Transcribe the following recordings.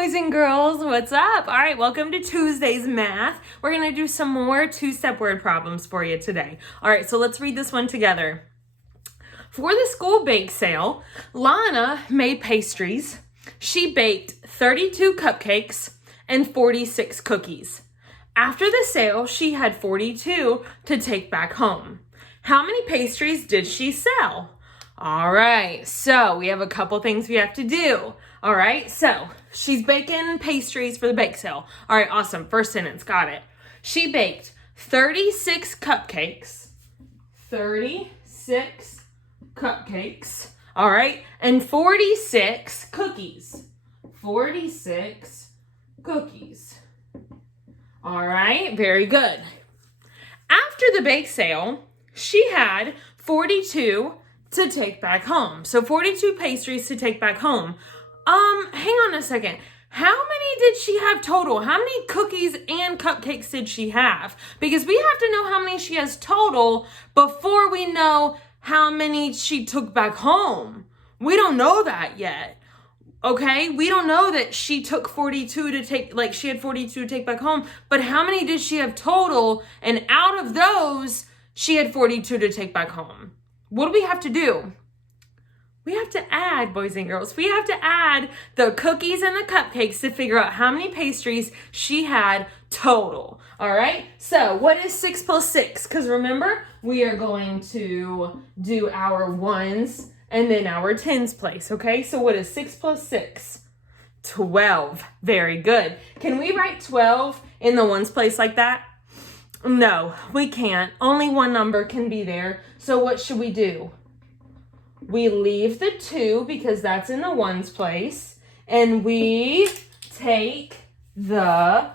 boys and girls, what's up? All right, welcome to Tuesday's Math. We're gonna do some more two-step word problems for you today. All right, so let's read this one together. For the school bake sale, Lana made pastries. She baked 32 cupcakes and 46 cookies. After the sale, she had 42 to take back home. How many pastries did she sell? All right, so we have a couple things we have to do. All right, so she's baking pastries for the bake sale. All right, awesome. First sentence, got it. She baked 36 cupcakes. 36 cupcakes. All right, and 46 cookies. 46 cookies. All right, very good. After the bake sale, she had 42 to take back home. So 42 pastries to take back home. Hang on a second. How many did she have total? How many cookies and cupcakes did she have? Because we have to know how many she has total before we know how many she took back home. We don't know that yet. Okay? We don't know that she took 42 to take, like she had 42 to take back home, but how many did she have total? And out of those, she had 42 to take back home. What do we have to do? We have to add, boys and girls. We have to add the cookies and the cupcakes to figure out how many pastries she had total. All right? So what is 6 plus 6? Because remember, we are going to do our ones and then our tens place. Okay? So what is 6 plus 6? 12. Very good. Can we write 12 in the ones place like that? No, we can't. Only one number can be there. So what should we do? We leave the 2 because that's in the ones place. And we take the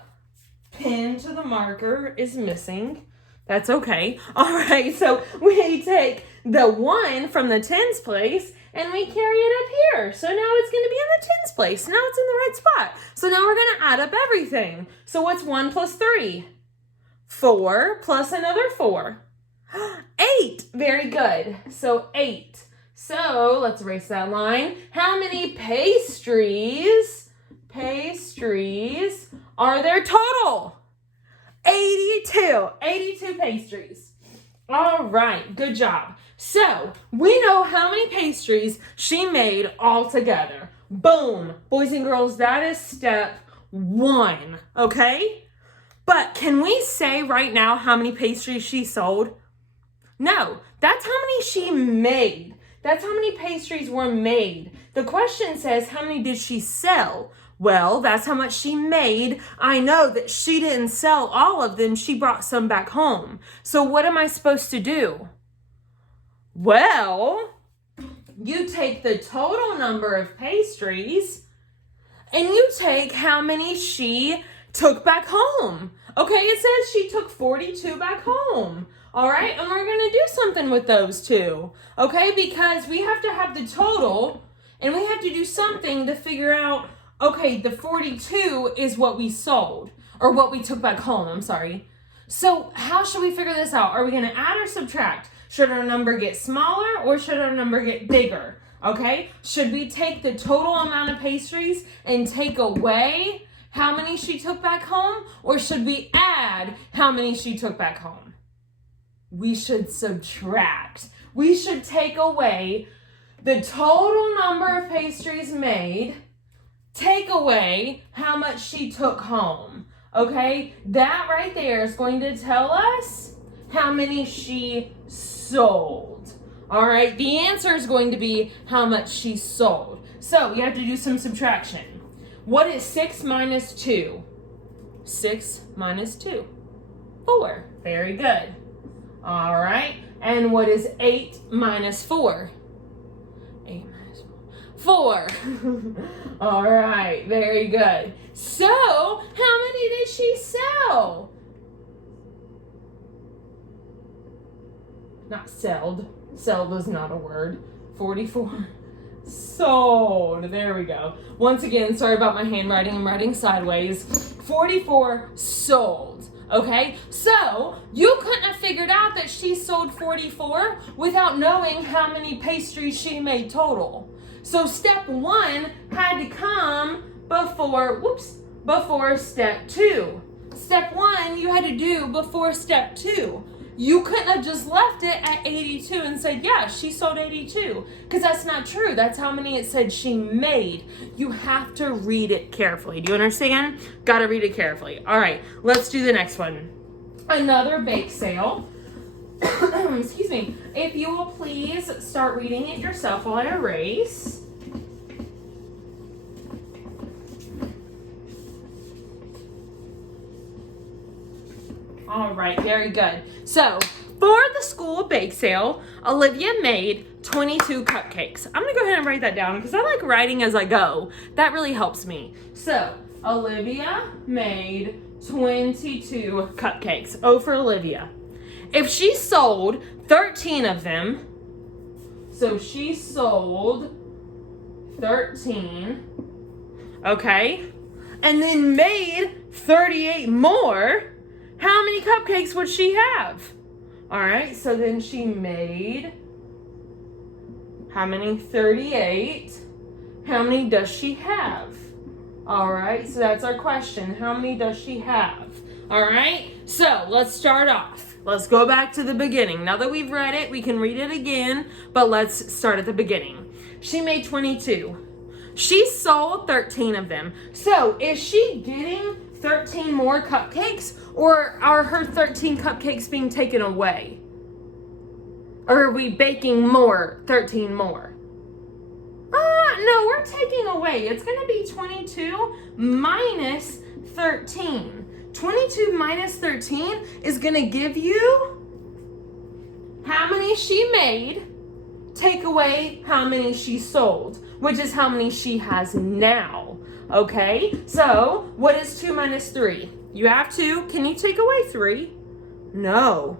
pen to the marker is missing. That's okay. All right, so we take the 1 from the tens place and we carry it up here. So now it's going to be in the tens place. Now it's in the right spot. So now we're going to add up everything. So what's 1 plus 3? 4 plus another 4. 8. Very good. So 8. So let's erase that line. How many pastries are there total? 82. 82 pastries. All right. Good job. So we know how many pastries she made all together. Boom. Boys and girls, that is step 1. Okay? But can we say right now how many pastries she sold? No, that's how many she made. That's how many pastries were made. The question says, how many did she sell? Well, that's how much she made. I know that she didn't sell all of them. She brought some back home. So what am I supposed to do? Well, you take the total number of pastries and you take how many she took back home. Okay, it says she took 42 back home. All right, and we're going to do something with those two. Okay, because we have to have the total and we have to do something to figure out, okay, the 42 is what we sold or what we took back home. I'm sorry. So how should we figure this out? Are we going to add or subtract? Should our number get smaller or should our number get bigger? Okay, should we take the total amount of pastries and take away how many she took back home, or should we add how many she took back home? We should subtract. We should take away the total number of pastries made, take away how much she took home. Okay, that right there is going to tell us how many she sold. All right, the answer is going to be how much she sold. So you have to do some subtraction. What is 6 minus 2? 6 minus 2. 4. Very good. All right. And what is 8 minus 4? 8 minus 4. 4. All right. Very good. So, how many did she sell? Not sold. Sold is not a word. 44. Sold. There we go. Once again, sorry about my handwriting. I'm writing sideways. 44 sold. Okay, so you couldn't have figured out that she sold 44 without knowing how many pastries she made total. So step 1 had to come before step 2. Step 1 you had to do before step 2. You couldn't have just left it at 82 and said, yeah, she sold 82. Because that's not true. That's how many it said she made. You have to read it carefully. Do you understand? Got to read it carefully. All right, let's do the next one. Another bake sale. Excuse me. If you will please start reading it yourself while I erase. All right, very good. So, for the school bake sale, Olivia made 22 cupcakes. I'm going to go ahead and write that down because I like writing as I go. That really helps me. So, Olivia made 22 cupcakes. O for Olivia. If she sold 13 of them, so she sold 13, okay, and then made 38 more, how many cupcakes would she have? All right, so then she made, how many? 38. How many does she have? All right, so that's our question. How many does she have? All right, so let's start off. Let's go back to the beginning. Now that we've read it, we can read it again, but let's start at the beginning. She made 22. She sold 13 of them. So is she getting 13 more cupcakes, or are her 13 cupcakes being taken away? Or are we baking more, 13 more? No, we're taking away. It's going to be 22 minus 13. 22 minus 13 is going to give you how many she made, take away how many she sold, which is how many she has now. Okay, so what is 2 minus 3? You have 2. Can you take away 3? No.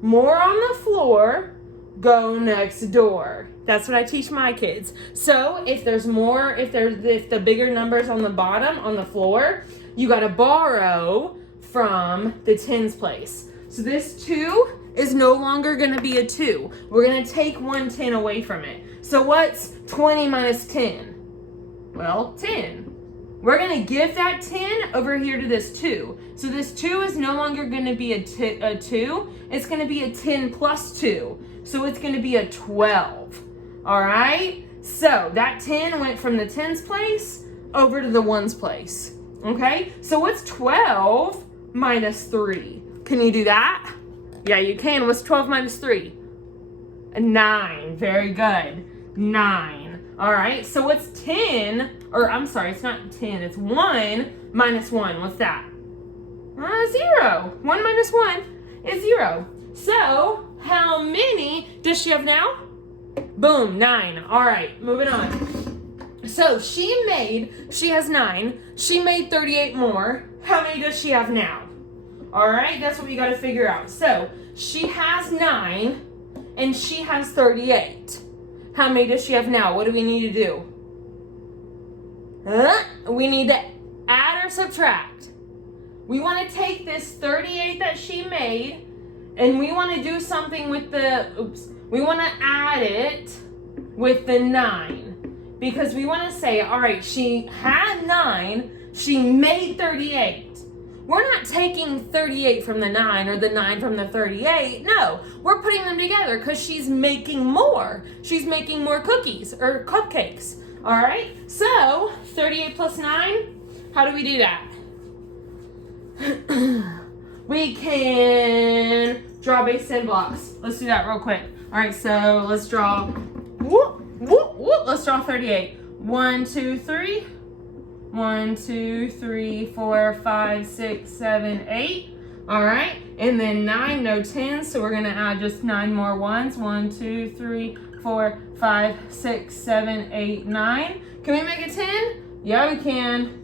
More on the floor, go next door. That's what I teach my kids. So if there's more, if the bigger number's on the bottom, on the floor, you got to borrow from the tens place. So this 2 is no longer going to be a 2. We're going to take 1 10 away from it. So what's 20 minus 10? Well, 10. We're going to give that 10 over here to this 2. So this 2 is no longer going to be a 2. It's going to be a 10 plus 2. So it's going to be a 12. All right? So that 10 went from the tens place over to the ones place. Okay? So what's 12 minus 3? Can you do that? Yeah, you can. What's 12 minus 3? 9. Very good. 9. All right, so what's 10, or I'm sorry, it's not 10, it's 1 minus 1. What's that? 0. 1 minus 1 is 0. So how many does she have now? Boom, 9. All right, moving on. So she has 9. She made 38 more. How many does she have now? All right, that's what we got to figure out. So she has 9 and she has 38. How many does she have now? What do we need to do? We need to add or subtract. We want to take this 38 that she made and we want to do something with we want to add it with the 9. Because we want to say, all right, she had 9, she made 38. We're not taking 38 from the 9 or the 9 from the 38. No, we're putting them together because she's making more. She's making more cookies or cupcakes. All right, so 38 plus 9, how do we do that? We can draw base 10 blocks. Let's do that real quick. All right, so let's draw, let's draw 38. 1, 2, 3. 1, 2, 3, 4, 5, 6, 7, 8. All right, and then 9, no 10, so we're gonna add just 9 more ones. 1, 2, 3, 4, 5, 6, 7, 8, 9. Can we make a 10? Yeah, we can.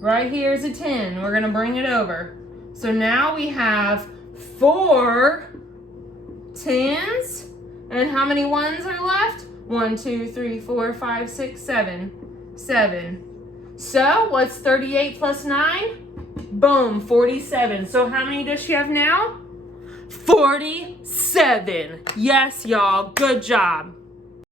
Right here is a 10. We're gonna bring it over. So now we have 4 10s, and how many ones are left? 1, 2, 3, 4, 5, 6, 7. 7. So what's 38 plus 9? Boom, 47. So how many does she have now? 47. Yes, y'all. Good job.